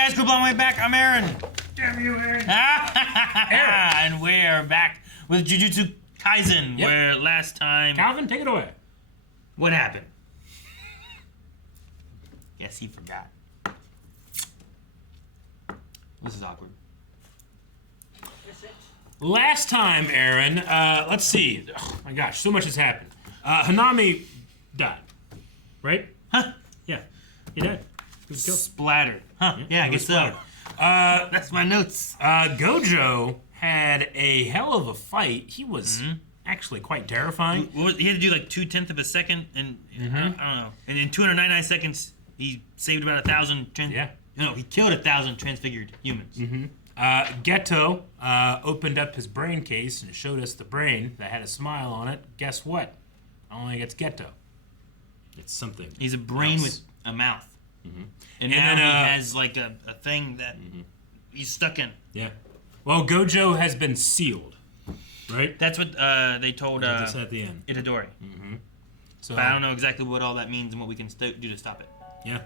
guys, group on my way back. I'm Aaron. Damn you, Aaron. And we're back with Jujutsu Kaisen, where last time... Calvin, take it away. What happened? Yes, he forgot. This is awkward. Last time, Aaron, let's see. Oh my gosh, so much has happened. Hanami died, right? Huh? Yeah, he died. He was killed. Splattered. Huh, yeah, I guess so. That's my notes. Gojo had a hell of a fight. He was actually quite terrifying. He had to do like 2/10 of a second, and I don't know. And in 299 seconds, he saved about 1,000. No, he killed 1,000 transfigured humans. Geto opened up his brain case and showed us the brain that had a smile on it. Guess what? Not only it's Geto. It's something. He's a brain with a mouth. And now he has like a thing that he's stuck in. Yeah. Well, Gojo has been sealed, right? That's what they told at the end. Itadori. So, but I don't know exactly what all that means and what we can do to stop it. Yeah.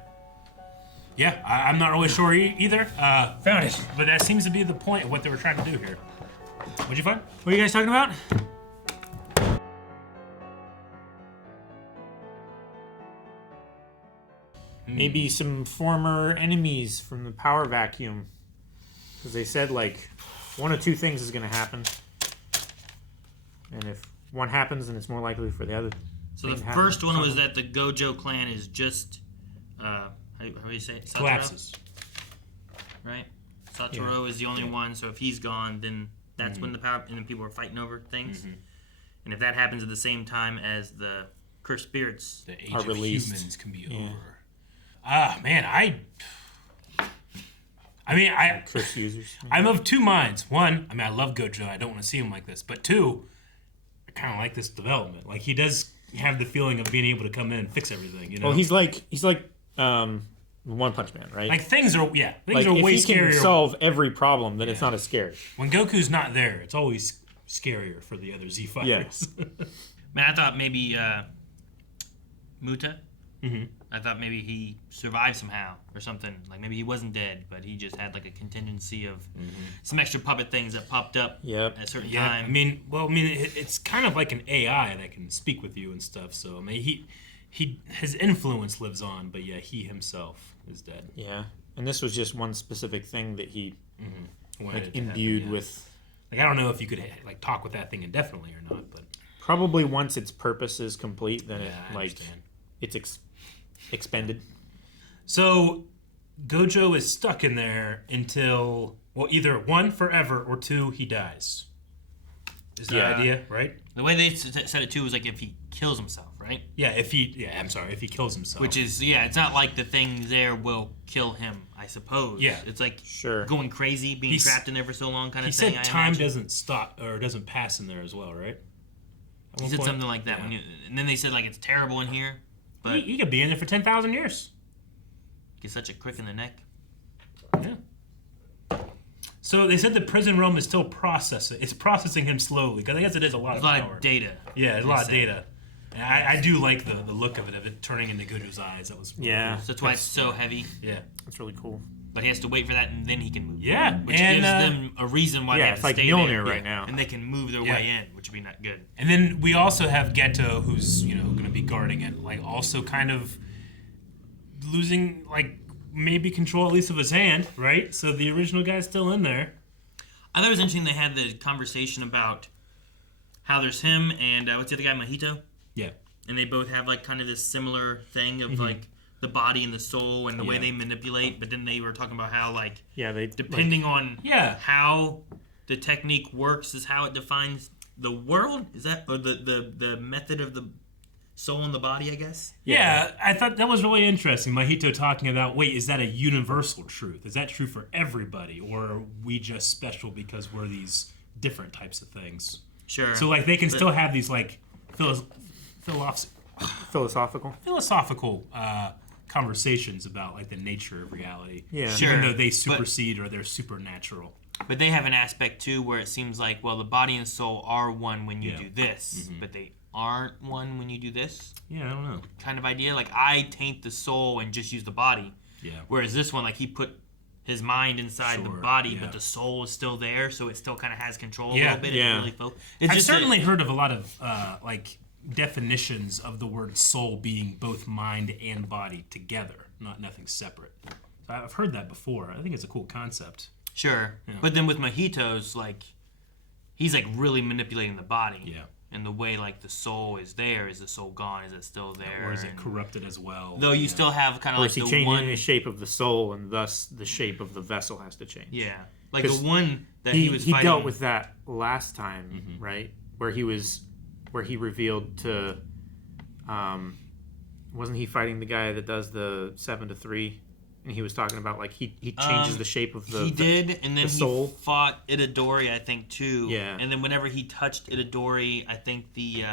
Yeah, I'm not really sure either. Found it. But that seems to be the point of what they were trying to do here. What'd you find? What are you guys talking about? Maybe some former enemies from the power vacuum. Because they said, like, one of two things is going to happen. And if one happens, then it's more likely for the other. So the first one was that the Gojo clan is just, how do you say it? Satoru? Collapses. Right? Satoru is the only one, so if he's gone, then that's when the power, and then people are fighting over things. And if that happens at the same time as the cursed spirits the age are of released. humans can be over. Man, I Curse users. I'm of two minds. One, I love Gojo. I don't want to see him like this. But two, I kind of like this development. Like, he does have the feeling of being able to come in and fix everything, you know? Well, he's like One Punch Man, right? Like, things are way if he scarier. can solve every problem, then it's not as scary. When Goku's not there, it's always scarier for the other Z fighters. Yes. Man, I thought maybe Muta. I thought maybe he survived somehow or something. Like maybe he wasn't dead, but he just had like a contingency of some extra puppet things that popped up at a certain time. It's kind of like an AI that can speak with you and stuff. So his influence lives on, but yeah, he himself is dead. Yeah, and this was just one specific thing that he Wanted imbued with. Like, I don't know if you could like talk with that thing indefinitely or not, but probably once its purpose is complete, then it's expended. So Gojo is stuck in there until, well, either one, forever, or two, he dies. Is the idea, right? The way they said it too was like if he kills himself, right? Yeah, if he kills himself. Which is, it's not like the thing there will kill him, I suppose. Yeah. It's like Sure. going crazy, being trapped in there for so long kind of thing. He said time doesn't stop, or doesn't pass in there as well, right? He said something like that. Yeah. And then they said like it's terrible in here. But he could be in there for 10,000 years. Get such a crick in the neck. Yeah. So they said the prison realm is still processing. It's processing him slowly, because I guess it is a lot of power. A lot of data. Yeah, a lot of data. And I do like the look of it turning into Gojo's eyes. That was Yeah. So that's why it's so heavy. Yeah. That's really cool. But he has to wait for that, and then he can move. Yeah. Which gives them a reason why they have it's to like stay Mjolnir there. right now. And they can move their way in, which would be not good. And then we also have Geto, who's, going to be guarding it, like also kind of losing, like, maybe control at least of his hand, right? So the original guy's still in there. I thought it was interesting they had the conversation about how there's him and what's the other guy, Mahito? Yeah. And they both have like kind of this similar thing of like the body and the soul and the way they manipulate. But then they were talking about how like depending on how the technique works is how it defines the world. Is that or the method of the soul and the body? I guess. Yeah, I thought that was really interesting. Mahito talking about, wait, is that a universal truth? Is that true for everybody, or are we just special because we're these different types of things? Sure. So like they can still have these like Philosophical conversations about like the nature of reality. Yeah. Sure. Even though they supersede or they're supernatural. But they have an aspect too where it seems like, well, the body and soul are one when you do this, but they aren't one when you do this. Yeah, I don't know. Kind of idea. Like I taint the soul and just use the body. Yeah. Whereas this one, like he put his mind inside the body, but the soul is still there, so it still kind of has control a little bit. Yeah. I've certainly heard of a lot of like definitions of the word soul being both mind and body together, nothing separate. I've heard that before. I think it's a cool concept. Sure, but then with Mojitos, like he's like really manipulating the body. Yeah. And the way like the soul is there, is the soul gone? Is it still there? Or is it corrupted as well? Though you still have kind of like the one. Or is he changing the shape of the soul, and thus the shape of the vessel has to change? Yeah, like the one that he was fighting. He dealt with that last time, right? Where he revealed to, wasn't he fighting the guy that does the 7-3? And he was talking about like he changes the shape of the. He did, and then soul. He fought Itadori, I think, too. Yeah. And then whenever he touched Itadori, I think the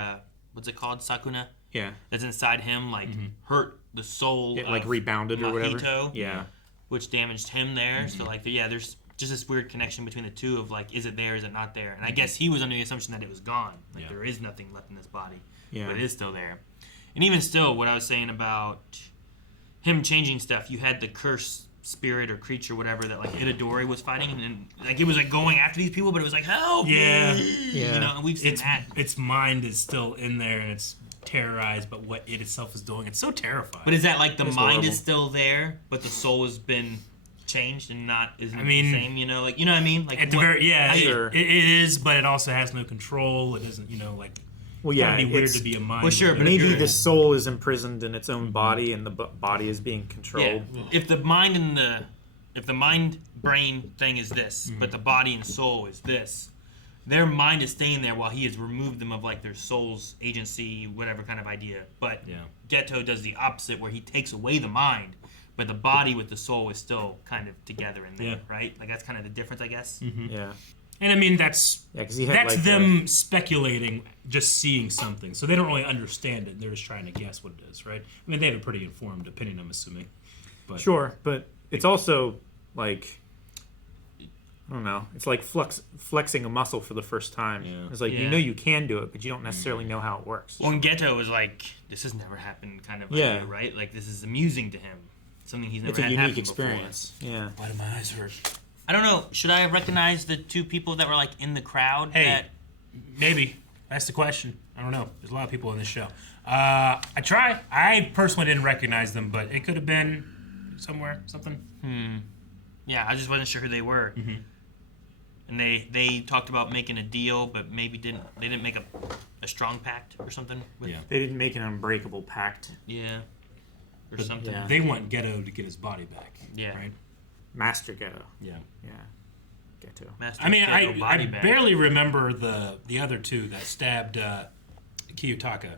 what's it called, Sukuna? Yeah. That's inside him, like hurt the soul. It like rebounded Mojito, or whatever. Yeah. Which damaged him there. So like, there's just this weird connection between the two of like, is it there? Is it not there? And I guess he was under the assumption that it was gone. Like there is nothing left in this body. Yeah. But it is still there. And even still, what I was saying about him changing stuff, you had the cursed spirit or creature, whatever, that like Itadori was fighting, and like it was like going after these people, but it was like, help me! You know, and we've seen that. Its mind is still in there, and it's terrorized, but what it itself is doing, it's so terrifying. But is that like the mind is still there, but the soul has been changed and isn't the same? You know, like what I mean? Like at the it is, but it also has no control. It doesn't, like. Well, yeah, it'd be weird to be a mind. Well, sure, but maybe the soul is imprisoned in its own body, and the body is being controlled. Yeah. If the mind brain thing is this, but the body and soul is this, their mind is staying there while he has removed them of like their soul's agency, whatever kind of idea. But Geto does the opposite, where he takes away the mind, but the body with the soul is still kind of together in there, right? Like that's kind of the difference, I guess. Mm-hmm. Yeah. And I mean, that's like them speculating, just seeing something. So they don't really understand it. They're just trying to guess what it is, right? I mean, they have a pretty informed opinion, I'm assuming. But sure, but it's also like, I don't know, it's like flexing a muscle for the first time. Yeah. It's like, you know you can do it, but you don't necessarily know how it works. Well, and Geto was like, this has never happened kind of idea, right? Like, this is amusing to him. Something he's never had happen before. It's a unique experience. Yeah. Why do my eyes hurt? I don't know. Should I have recognized the two people that were like in the crowd? Hey, maybe. That's the question. I don't know. There's a lot of people in this show. I try. I personally didn't recognize them, but it could have been somewhere, something. Yeah, I just wasn't sure who they were. Mm-hmm. And they talked about making a deal, but maybe they didn't make a strong pact or something. They didn't make an unbreakable pact. Yeah. Or something. Yeah. They want Geto to get his body back. Yeah. Right? Master Geto. Yeah. Geto. I mean, I barely remember the other two that stabbed Kiyotaka.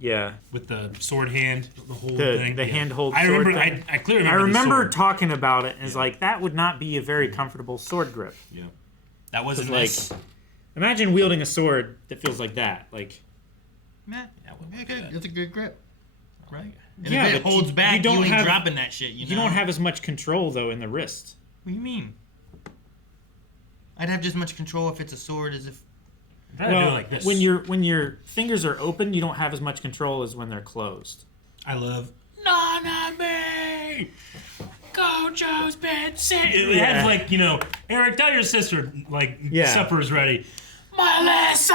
Yeah. With the sword hand, the whole thing. The handhold sword remember, thing. I clearly remember I remember the sword. talking about it, and it's like, that would not be a very comfortable sword grip. Yeah. That wasn't like, imagine wielding a sword that feels like that. Like, that's a good grip. Right? And yeah, if it holds back, you ain't dropping that shit, you don't have as much control, though, in the wrist. What do you mean? I'd have just as much control if it's a sword as if... Well, like this. When your fingers are open, you don't have as much control as when they're closed. I love... Nanami! Gojo's been sick! It has, like, Eric, tell your sister, supper's ready. Melissa!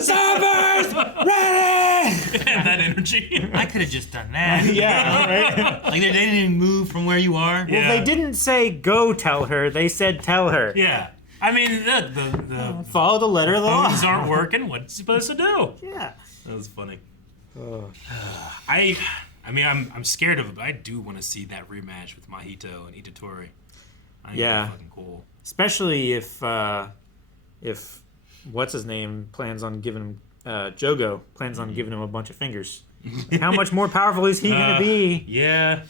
Supper's ready! That energy. I could have just done that. Yeah, right? Like, they didn't even move from where you are. Well, they didn't say, go tell her. They said, tell her. Yeah. I mean, the follow the letter of the law. Phones aren't working. What's he supposed to do? Yeah. That was funny. I mean, I'm scared of it, but I do want to see that rematch with Mahito and Itadori. I think that'd be fucking cool. Especially if what's his name plans on giving him Jogo plans on giving him a bunch of fingers. How much more powerful is he gonna be? Yeah.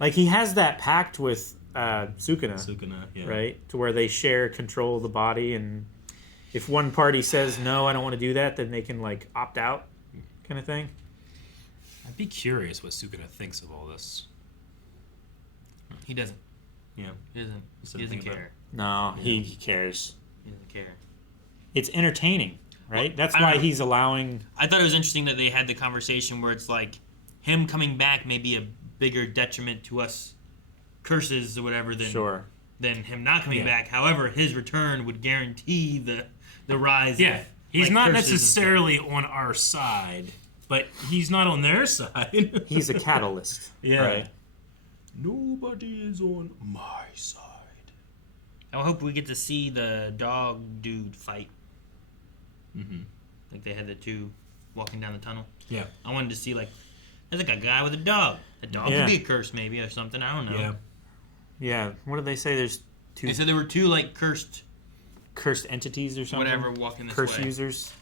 Like, he has that pact with Sukuna, yeah. Right? To where they share control of the body, and if one party says, no, I don't want to do that, then they can, like, opt out kind of thing. I'd be curious what Sukuna thinks of all this. He doesn't. Yeah. He doesn't care. No, he cares. He doesn't care. It's entertaining, right? That's why he's allowing... I thought it was interesting that they had the conversation where it's like, him coming back may be a bigger detriment to us curses or whatever, than him not coming back. However, his return would guarantee the rise. Yeah, of, he's not necessarily on our side, but he's not on their side. He's a catalyst. Yeah. Right. Nobody is on my side. I hope we get to see the dog dude fight. Mm-hmm. Like they had the two walking down the tunnel. Yeah. I wanted to see there's like a guy with a dog. A dog could be a curse maybe or something. I don't know. Yeah. Yeah. What did they say? There's two. They said there were two cursed entities or something. Whatever walking this curse way. users.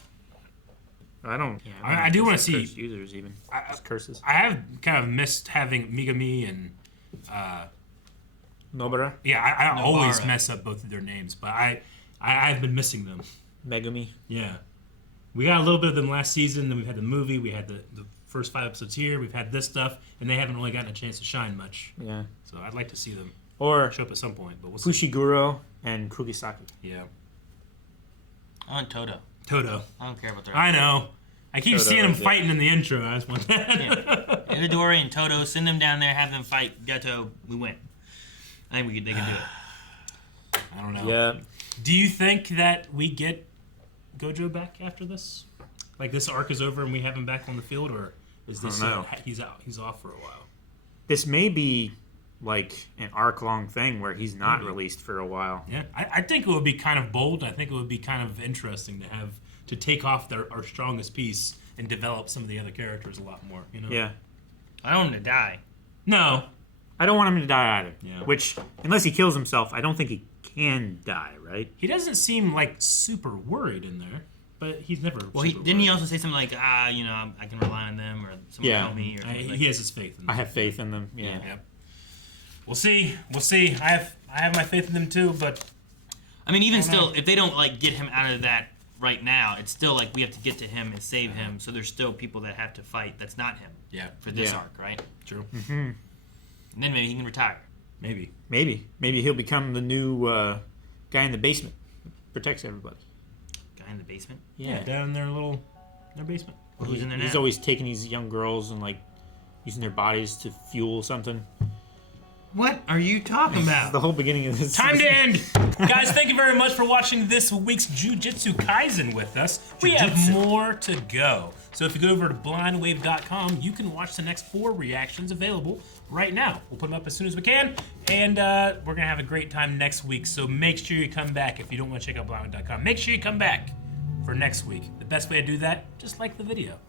I don't. Yeah, I do want to see curse users even. Just curses. I have kind of missed having Megumi and. Nobara. Yeah, I Nobara. always mess up both of their names, but I've been missing them. Megumi. Yeah. We got a little bit of them last season, then we've had the movie, we had the first 5 episodes here, we've had this stuff, and they haven't really gotten a chance to shine much. Yeah. So I'd like to see them Or show up at some point, but we'll see. Fushiguro and Kugisaki. Yeah. I want Todo. I don't care about their. I know. I keep Todo, seeing them yeah. fighting in the intro. I just want that. Yeah. Itadori and Todo, send them down there, have them fight Gato. We win. I think they can do it. I don't know. Yeah. Do you think that we get Gojo back after this? Like this arc is over and we have him back on the field, or is this he's out? He's off for a while. This may be like an arc-long thing where he's not released for a while. Yeah, I think it would be kind of bold. I think it would be kind of interesting to take off our strongest piece and develop some of the other characters a lot more. You know? Yeah. I don't want him to die. No. I don't want him to die either. Yeah. Which, unless he kills himself, I don't think he can die, right? He doesn't seem like super worried in there, but he's never. Well, didn't he also say something like, I can rely on them, or someone Yeah. help me? Or he has his faith in them. I have faith in them. Yeah. Yeah. We'll see. I have my faith in them too, but I mean, even still, if they don't get him out of that right now, it's still we have to get to him and save him. So there's still people that have to fight. That's not him. Yeah. For this arc, right? True. Mm-hmm. And then maybe he can retire. Maybe Maybe he'll become the new guy in the basement. Protects everybody. Guy in the basement. Yeah, down in their basement. Well, who's in there now? He's always taking these young girls and using their bodies to fuel something. What are you talking about? The whole beginning of this. Time to end! Guys, thank you very much for watching this week's Jujutsu Kaisen with us. We have more to go. So if you go over to blindwave.com, you can watch the next 4 reactions available right now. We'll put them up as soon as we can, and we're going to have a great time next week. So make sure you come back if you don't want to check out blindwave.com. Make sure you come back for next week. The best way to do that, just like the video.